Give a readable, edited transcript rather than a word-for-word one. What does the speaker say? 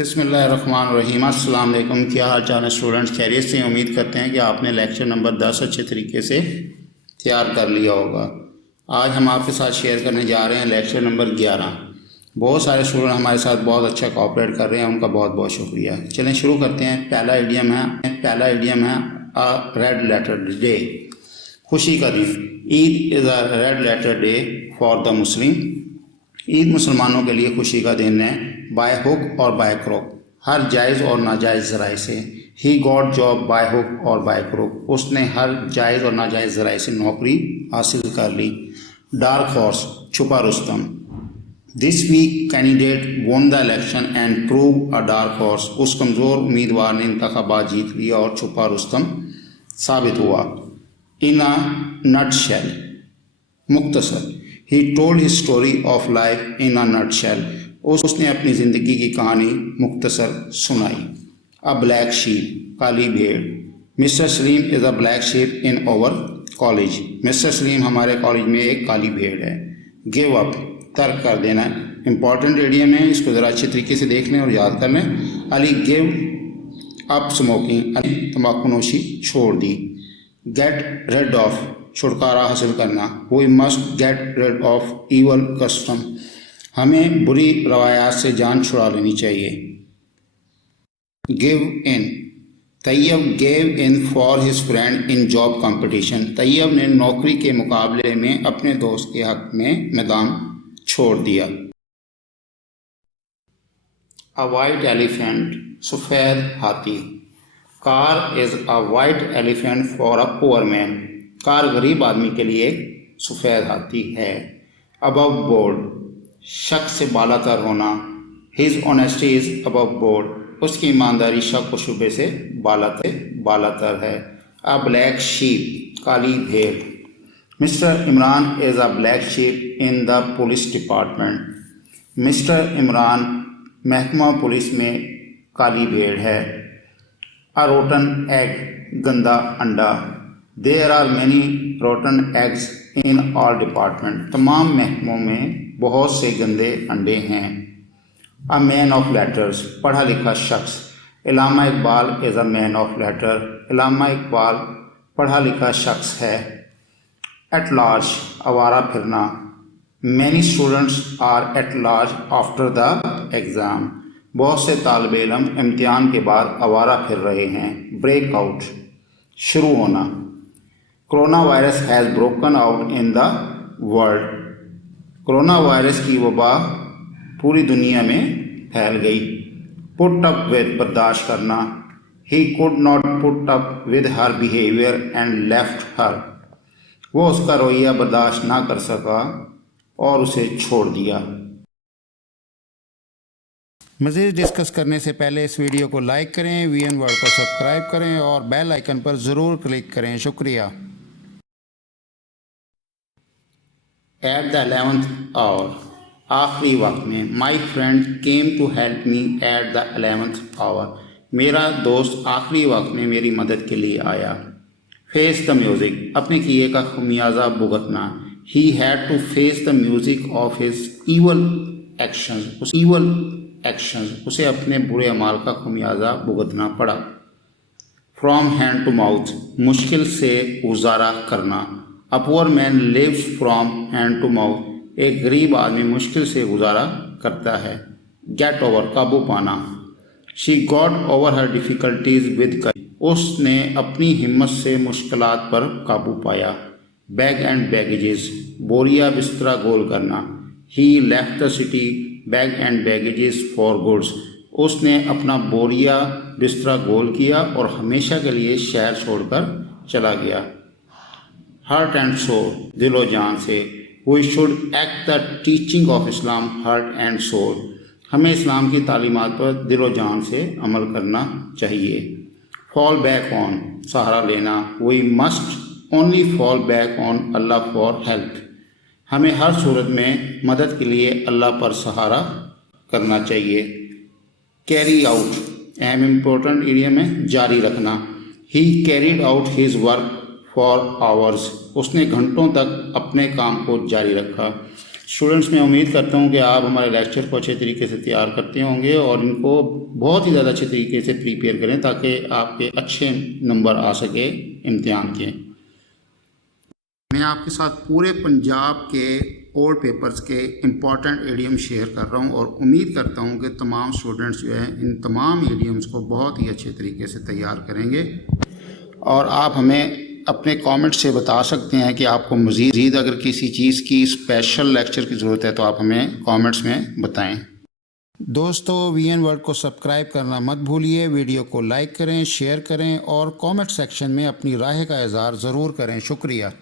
बिस्मिल्लाहिर्रहमानिर्रहीम। अस्सलाम वालेकुम। क्या हाल चाल है स्टूडेंट्स? खैरियत से? उम्मीद करते हैं कि आपने लेक्चर नंबर 10 अच्छे तरीके से तैयार कर लिया होगा। आज हम आपके साथ शेयर करने जा रहे हैं लेक्चर नंबर 11। बहुत सारे स्टूडेंट हमारे साथ बहुत अच्छा कोऑपरेट कर रहे हैं, उनका बहुत बहुत शुक्रिया। चलें शुरू करते हैं। पहला इडियम है अ रेड लेटर डे, खुशी का दिन। Eid is a red letter day for the Muslim. Eid मुसलमानों के लिए खुशी का दिन है। बाय हुक और बाय क्रोक, हर जायज़ और नाजायज़ ज़राए से। He got job by hook और बाय क्रोक, उसने हर जायज़ और नाजायज़ ज़राए से नौकरी हासिल कर ली। डार्क हॉर्स, छुपा रुस्तम। This week candidate won the election and prove a dark horse, उस कमज़ोर उम्मीदवार ने इंतखाबात जीत लिया और छुपा रुस्तम साबित हुआ। इन अ नटशेल, मुख्तसर। He told his story of life in a nutshell, उसने अपनी ज़िंदगी की कहानी मुख्तसर सुनाई। अ ब्लैक शीप, काली भेड़। Mister Salim is a black sheep in our college, mister Salim हमारे कॉलेज में एक काली भेड़ है। गिव अप, तर्क कर देना। इंपॉर्टेंट इडियम है, इसको ज़रा अच्छे तरीके से देख लें और याद कर लें। Ali give up smoking, Ali तंबाकू नोशी छोड़ दी। गेट रिड ऑफ, छुटकारा हासिल करना। We must get rid off evil custom, हमें बुरी रवायात से जान छुड़ा लेनी चाहिए। Give in, Tayyab gave in for his friend in job competition, Tayyab ने नौकरी के मुकाबले में अपने दोस्त के हक में मैदान छोड़ दिया। अ वाइट एलिफेंट, सफ़ेद हाथी। Car is a white elephant for a poor man, car गरीब आदमी के लिए एक सफ़ेद हाथी है। अबव बोर्ड, शक से बालातर होना। His honesty is above board, उसकी ईमानदारी शक व शुबे से बालातर है। अ ब्लैक शीप, काली भेड़। Mister Imran is a black sheep in the police department, mister Imran महकमा पुलिस में काली भेड़ है। अ रोटन एग, गंदा अंडा। There are many rotten eggs in all department, तमाम महकमों में बहुत से गंदे अंडे हैं। अ मैन ऑफ लेटर्स, पढ़ा लिखा शख्स। Allama Iqbal is a man of letter, Allama Iqbal पढ़ा लिखा शख्स है। एट लार्ज, आवारा फिरना। Many students are at large after the exam, बहुत से तालिब इल्म इम्तिहान के बाद आवारा फिर रहे हैं। ब्रेक आउट, शुरू होना। Corona virus has broken out in the world, corona virus की वबा पूरी दुनिया में फैल गई। पुट अप विद, बर्दाश्त करना। He could not put up with her behaviour and left her, वो उसका रवैया बर्दाश्त ना कर सका और उसे छोड़ दिया। मज़ीद डिस्कस करने से पहले इस वीडियो को लाइक करें, वीएन वर्ल्ड को सब्सक्राइब करें और बेल आइकन पर ज़रूर क्लिक करें। शुक्रिया। एट द 11th आवर, आखिरी वक्त में। My friend came to help me at the 11th hour, मेरा दोस्त आखिरी वक्त में मेरी मदद के लिए आया। फेस द म्यूज़िक, अपने किए का खमियाजा भुगतना। He had to face the music of his evil actions, उसे अपने बुरे अमाल का खमियाजा भुगतना पड़ा। फ्रॉम हैंड टू माउथ, मुश्किल से गुजारा करना। A poor man lives from hand to mouth, एक गरीब आदमी मुश्किल से गुजारा करता है। गेट ओवर, काबू पाना। She got over her difficulties with courage, उसने अपनी हिम्मत से मुश्किलात पर काबू पाया। बैग एंड बैगेजेस, बोरिया बिस्तरा गोल करना। He left the city bag and baggages for goods, उसने अपना बोरिया बिस्तरा गोल किया और हमेशा के लिए शहर छोड़कर चला गया। हार्ट एंड सोल, दिलो जान से। We should act the teaching of Islam heart and soul, हमें इस्लाम की तालीमात पर दिलो जान से अमल करना चाहिए। फॉल बैक ऑन, सहारा लेना। We must only fall back on Allah for help, हमें हर सूरत में मदद के लिए अल्लाह पर सहारा करना चाहिए। कैरी आउट, अहम इम्पोर्टेंट इडियम है, जारी रखना। He carried out his work for hours, उसने घंटों तक अपने काम को जारी रखा। स्टूडेंट्स मैं उम्मीद करता हूँ कि आप हमारे लेक्चर को अच्छे तरीके से तैयार करते होंगे और इनको बहुत ही ज़्यादा अच्छे तरीके से प्रिपेयर करें ताकि आपके अच्छे नंबर आ सके इम्तिहान के। मैं आपके साथ पूरे पंजाब के ओल्ड पेपर्स के इम्पॉर्टेंट एडियम शेयर कर रहा हूँ और उम्मीद करता हूँ कि तमाम स्टूडेंट्स जो है इन तमाम एडियम्स को बहुत ही अच्छे तरीके से तैयार करेंगे। और आप हमें अपने कमेंट से बता सकते हैं कि आपको मज़ीद अगर किसी चीज़ की स्पेशल लेक्चर की ज़रूरत है तो आप हमें कमेंट्स में बताएं। दोस्तों VN वर्ल्ड को सब्सक्राइब करना मत भूलिए, वीडियो को लाइक करें, शेयर करें और कमेंट सेक्शन में अपनी राय का इज़हार ज़रूर करें। शुक्रिया।